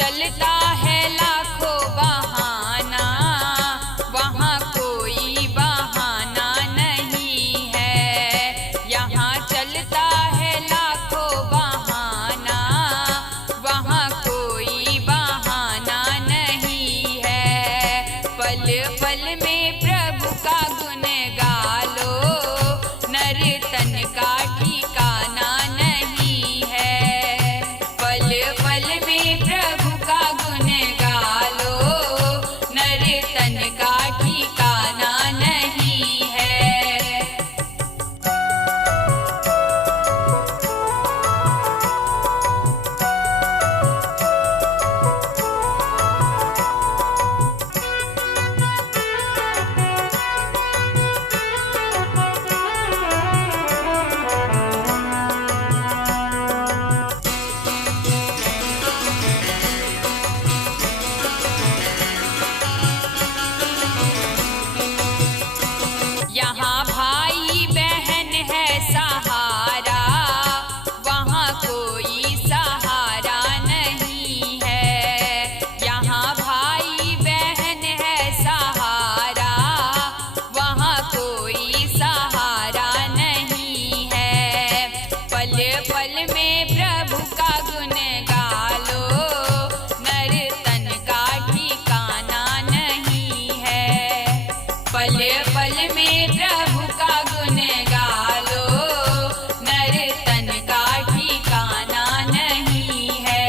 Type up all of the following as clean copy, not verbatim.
चलता है लाखों बहाना, वहाँ कोई बहाना नहीं है। यहाँ चलता है लाखों बहाना, वहाँ कोई बहाना नहीं है। पल पल में प्रभु का गुण गा लो, नर तन का ठिकाना नहीं है। पल पल में प्रभु का गुण गा लो, नर तन का ठिकाना नहीं है। यहाँ भाई बहन है सहारा, वहाँ कोई सहारा नहीं है। यहाँ भाई बहन है सहारा, वहाँ कोई सहारा नहीं है। पल पल में प्रभु का गुण गा लो, नर तन का ठिकाना नहीं है। पल पल में प्रभु का गुण गा लो, नर तन का ठिकाना नहीं है।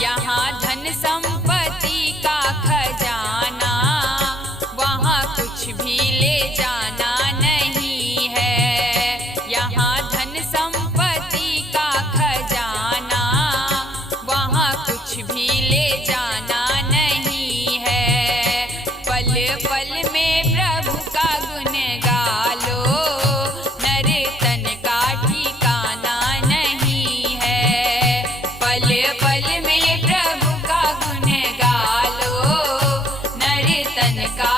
यहाँ धन संपत्ति का खजाना, वहाँ कुछ भी ले जाना नहीं है। यहाँ धन संपत्ति का खजाना, वहाँ कुछ भी ले जाना नहीं है। पल पल में प्रभु का गुण गा लो, नर तन का ठिकाना नहीं है। पल पल में प्रभु का गुण गा लो, नर तन का